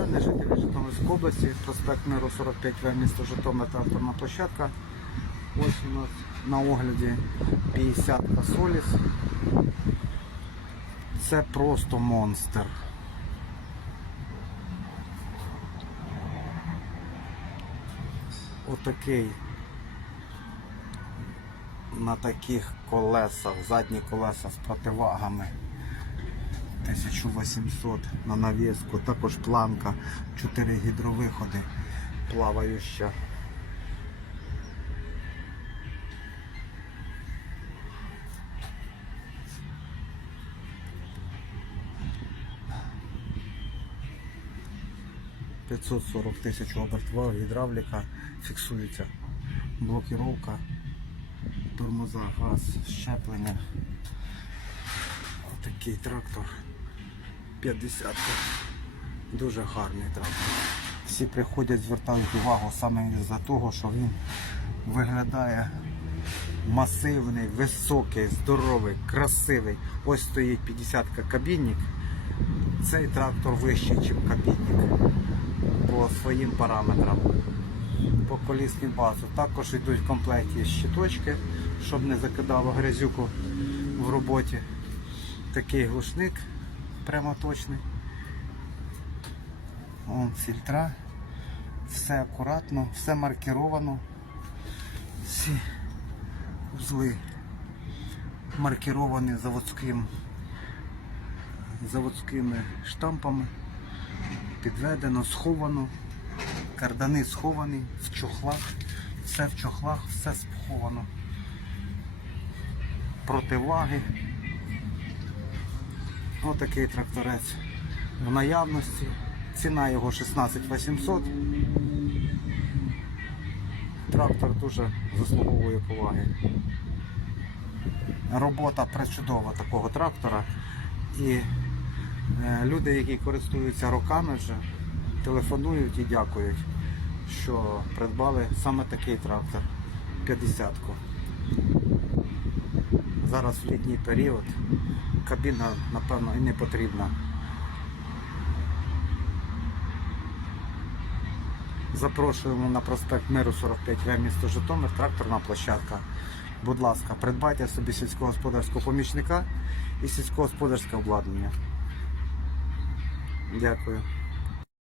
порядне, жителі Житомирської області, проспект Миру 45В, місто Житомир, тракторна площадка. Ось у нас на огляді 50 Соліс. Це просто монстр. Отакий на таких колесах, задні колеса з противагами. 1800 на навіску, також планка, 4 гідровиходи, плавающа. П'ятсот сорок тисяч обертова, гідравліка, фіксується блокіровка, тормоза, газ, щеплення. Отакий трактор. 50 Дуже гарний трактор. Всі приходять, звертають увагу саме за того, що він виглядає масивний, високий, здоровий, красивий. Ось стоїть 50 кабінник. Цей трактор вищий, ніж кабінник по своїм параметрам. По колісній базу. Також йдуть в комплекті щиточки, щоб не закидало грязюку в роботі. Такий глушник прямоточний. Вон фільтра. Все акуратно, все маркіровано. Всі узли маркіровані заводським, заводськими штампами. Підведено, сховано. Кардани сховані в чохлах. Все в чохлах, все сховано. Противаги. Отакий тракторець в наявності. Ціна його 16 800. Трактор дуже заслуговує поваги. Робота пречудова такого трактора. І е, люди, які користуються роками вже, телефонують і дякують, що придбали саме такий трактор 50-ку. Зараз в літній період кабіна, напевно, і не потрібна. Запрошуємо на проспект Миру 45В місто Житомир, тракторна площадка. Будь ласка, придбайте собі сільськогосподарського помічника і сільськогосподарське обладнання. Дякую.